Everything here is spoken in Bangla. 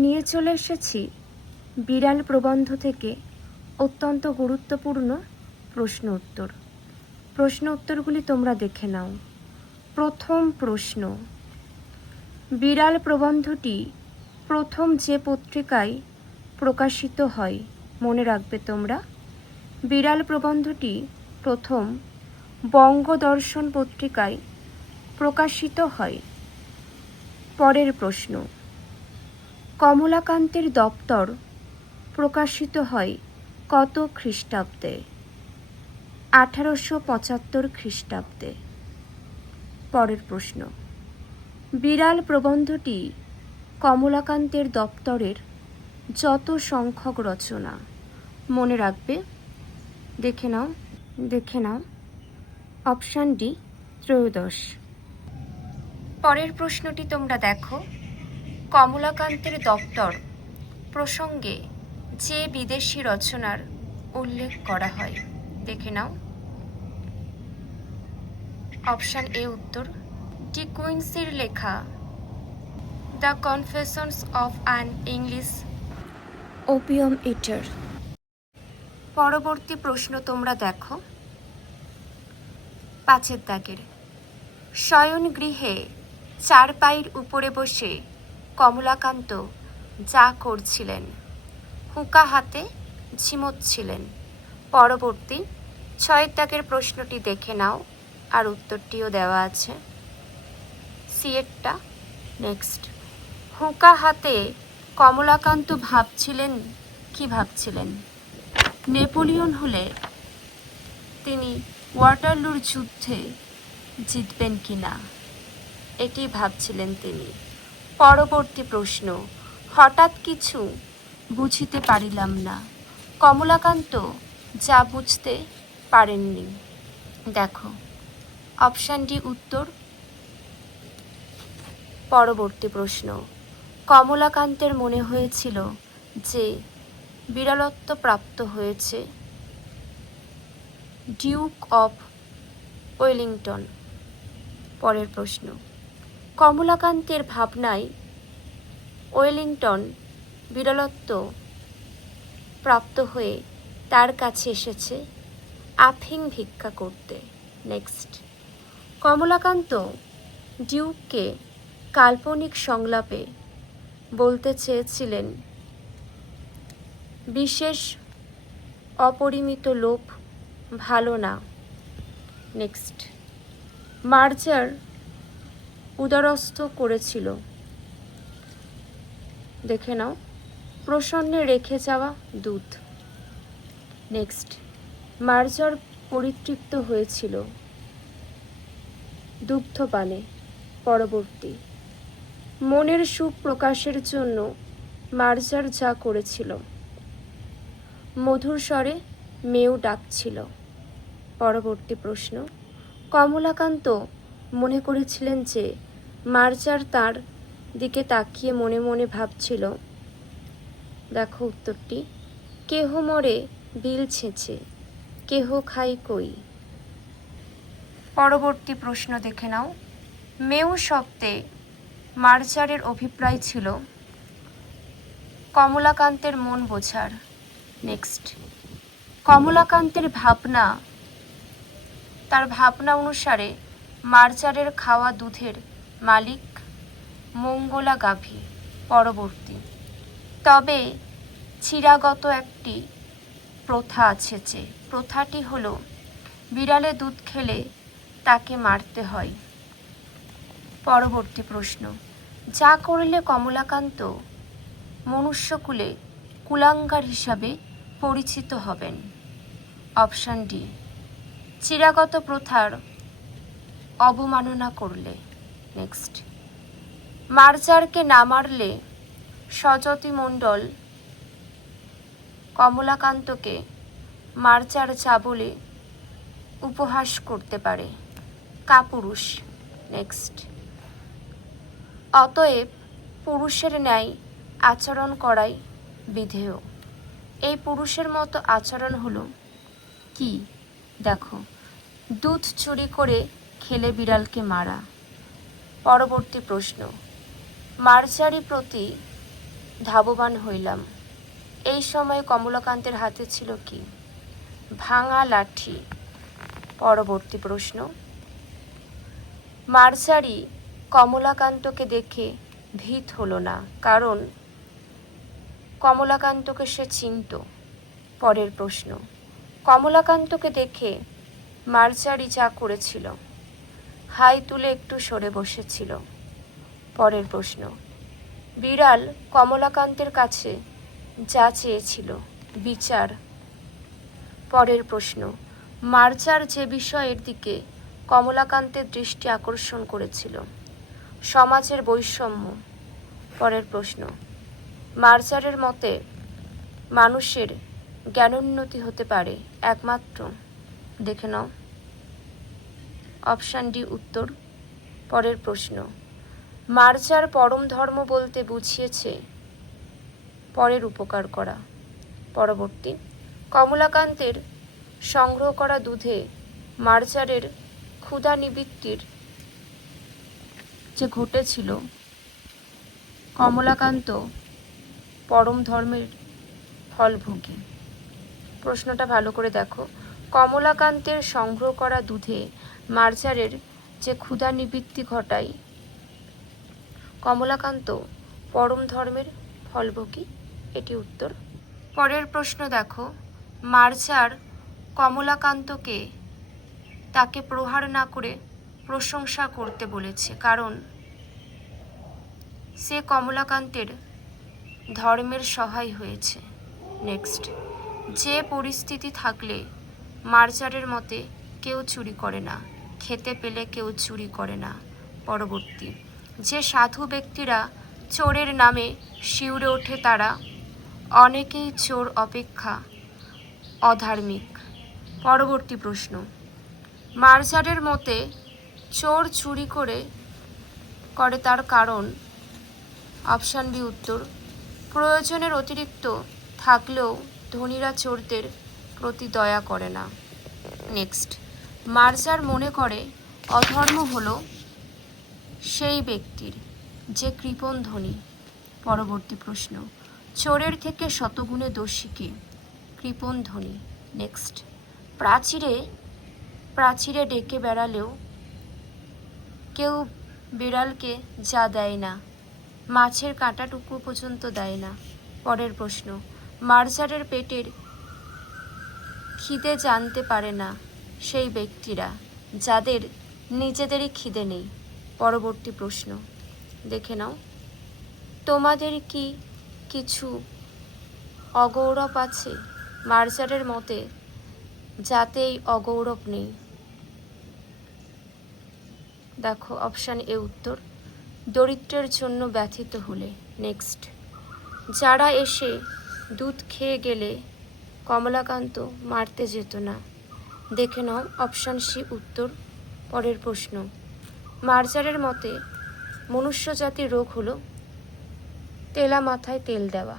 নিয়ে চলে এসেছি বিড়াল প্রবন্ধ থেকে অত্যন্ত গুরুত্বপূর্ণ প্রশ্ন উত্তর। প্রশ্ন উত্তরগুলি তোমরা দেখে নাও। প্রথম প্রশ্ন, বিড়াল প্রবন্ধটি প্রথম যে পত্রিকায় প্রকাশিত হয়, মনে রাখবে তোমরা, বিড়াল প্রবন্ধটি প্রথম বঙ্গদর্শন পত্রিকায় প্রকাশিত হয়। পরের প্রশ্ন, কমলাকান্তের দপ্তর প্রকাশিত হয় কত খ্রিস্টাব্দে? 1875 খ্রিস্টাব্দে। পরের প্রশ্ন, বিড়াল প্রবন্ধটি কমলাকান্তের দপ্তরের যত সংখ্যক রচনা, মনে রাখবে, দেখে নাও। Option D 13। পরের প্রশ্নটি তোমরা দেখো, কমলাকান্তের দপ্তর প্রসঙ্গে যে বিদেশি রচনার উল্লেখ করা হয়, দেখে নাও। অপশান এ উত্তর, ডি কুইন্সির লেখা the confessions of an English opium eater. পরবর্তী প্রশ্ন তোমরা দেখো, 5 দাগের, শয়ন গৃহে চারপাইয়ের উপরে বসে কমলাকান্ত যা করছিলেন, হুঁকা হাতে ঝিমোচ্ছিলেন। পরবর্তী 6 দাগের প্রশ্নটি দেখে নাও, আর উত্তরটিও দেওয়া আছে, সিএরটা। নেক্সট, হুঁকা হাতে কমলাকান্ত কি ভাবছিলেন? নেপোলিয়ন হলে তিনি ওয়াটারলুর যুদ্ধে জিতবেন কিনা, এটি ভাবছিলেন তিনি। পরবর্তী প্রশ্ন, হঠাৎ কিছু বুঝিতে পারিলাম না, কমলাকান্ত যা বুঝতে পারেননি, দেখো। অপশান ডি উত্তর। পরবর্তী প্রশ্ন, কমলাকান্তের মনে হয়েছিল যে বিরলত্ব প্রাপ্ত হয়েছে ডিউক অফ ওয়েলিংটন। পরের প্রশ্ন, কমলাকান্তের ভাবনায় ওয়েলিংটন বিরলত্ব প্রাপ্ত হয়ে তার কাছে এসেছে আফিং ভিক্ষা করতে। নেক্সট, কমলাকান্ত ডিউককে কাল্পনিক সংলাপে বলতে চেয়েছিলেন বিশেষ অপরিমিত লোভ ভালো না। নেক্সট, মার্জার উদারস্থ করেছিল, দেখে নাও, প্রসন্নে রেখে যাওয়া দুধ। নেক্সট, মার্জার পরিতৃপ্ত হয়েছিল দুগ্ধপানে। পরবর্তী, মনের সুখ প্রকাশের জন্য মার্জার যা করেছিল, মধুর স্বরে মেয়েও ডাকছিল। পরবর্তী প্রশ্ন, কমলাকান্ত মনে করেছিলেন যে মার্জার তার দিকে তাকিয়ে মনে মনে ভাবছিল, দেখো উত্তরটি, কেহ মরে বিল ছেঁচে, কেহ খাই কই। পরবর্তী প্রশ্ন দেখে নাও, মেউ শব্দে মার্জারের অভিপ্রায় ছিল কমলাকান্তের মন বোঝার। নেক্সট, কমলাকান্তের তার ভাবনা অনুসারে মার্জারের খাওয়া দুধের মালিক মঙ্গলা গাভী। পরবর্তী, তবে চিরাগত একটি প্রথা আছে, যে প্রথাটি হলো বিড়ালে দুধ খেলে তাকে মারতে হয়। পরবর্তী প্রশ্ন, যা করলে কমলাকান্ত মনুষ্যকুলে কুলাঙ্গার হিসাবে পরিচিত হবেন। অপশান ডি, চিরাগত প্রথার অবমাননা করলে। নেক্সট, মার্জারকে না মারলে সযতী মণ্ডল কমলাকান্তকে মার্জার যা বলে উপহাস করতে পারে, কাপুরুষ। নেক্সট, অতএব পুরুষের ন্যায় আচরণ করাই বিধেয়। এই পুরুষের মতো আচরণ হলো কি, দেখো, দুধ চুরি করে খেলে বিড়ালকে মারা। পরবর্তী প্রশ্ন, মার্জারি প্রতি ধাবমান হইলাম। এই সময় কমলাকান্তের হাতে ছিল কি? ভাঙা লাঠি। পরবর্তী প্রশ্ন। মার্জারি কমলাকান্তকে দেখে ভীত হলো না, কারণ কমলাকান্তকে সে চিনত। পরের প্রশ্ন। কমলাকান্তকে দেখে মার্জারি যা করেছিল, হাই তুলে একটু সরে বসেছিল। পরের প্রশ্ন। বিড়াল কমলাকান্তের কাছে যা চেয়েছিল, বিচার। পরের প্রশ্ন। মার্জার যে বিষয়ের দিকে কমলাকান্তের দৃষ্টি আকর্ষণ করেছিল, সমাজের বৈষম্য। পরের প্রশ্ন। মার্জারের মতে মানুষের জ্ঞানোন্নতি হতে পারে একমাত্র, দেখে নাও, অপশান ডি উত্তর। পরের প্রশ্ন। মার্জার পরম ধর্ম বলতে বুঝিয়েছে পরের উপকার করা। পরবর্তী। কমলাকান্তের সংগ্রহ করা দুধে মার্জারের ক্ষুধা নিবৃত্তির যে ঘটেছিল, কমলাকান্ত পরম ধর্মের ফলভোগী। প্রশ্নটা ভালো করে দেখো। কমলাকান্তের সংগ্রহ করা দুধে মার্জারের যে ক্ষুধা নিবৃত্তি ঘটায়, কমলাকান্ত পরম ধর্মের ফলভোগী, এটি উত্তর। পরের প্রশ্ন দেখো। মার্জার কমলাকান্তকে তাকে প্রহার না করে প্রশংসা করতে বলেছে, কারণ সে কমলাকান্তের ধর্মের সহায় হয়েছে। নেক্সট। যে পরিস্থিতি থাকলে মার্জারের মতে কেউ চুরি করে না, খেতে পেলে কেউ চুরি করে না। পরবর্তী। যে সাধু ব্যক্তিরা চোরের নামে শিউরে ওঠে, তারা অনেকেই চোর অপেক্ষা অধার্মিক। পরবর্তী প্রশ্ন। মার্জারের মতে চোর চুরি করে তার কারণ, অপশান বি উত্তর। প্রয়োজনের অতিরিক্ত থাকলেও ধনীরা চোরদের প্রতি দয়া করে না। নেক্সট। মার্জার মনে করে অধর্ম হলো সেই ব্যক্তির যে কৃপণ ধনী। পরবর্তী প্রশ্ন। চোরের থেকে শতগুণে দোষী কে? কৃপণ ধনী। নেক্সট। প্রাচীরে ডেকে বেড়ালেও কেউ বিড়ালকে যা দেয় না, মাছের কাঁটাটুকু পর্যন্ত দেয় না। পরের প্রশ্ন। মার্জারের পেটের খিদে জানতে পারে না সেই ব্যক্তিরা যাদের নিজেদেরই খিদে নেই। পরবর্তী প্রশ্ন দেখে নাও। তোমাদের কি কিছু অগৌরব আছে? মার্জারের মতে যাতে এই অগৌরব নেই। দেখো, অপশান এ উত্তর। দরিদ্রের জন্য ব্যথিত হলে। নেক্সট। যারা এসে দুধ খেয়ে গেলে কমলাকান্ত মারতে যেত না, দেখে নাও, অপশান সি উত্তর। পরের প্রশ্ন। মার্জারের মতে মনুষ্য জাতির রোগ হলো তেলা মাথায় তেল দেওয়া।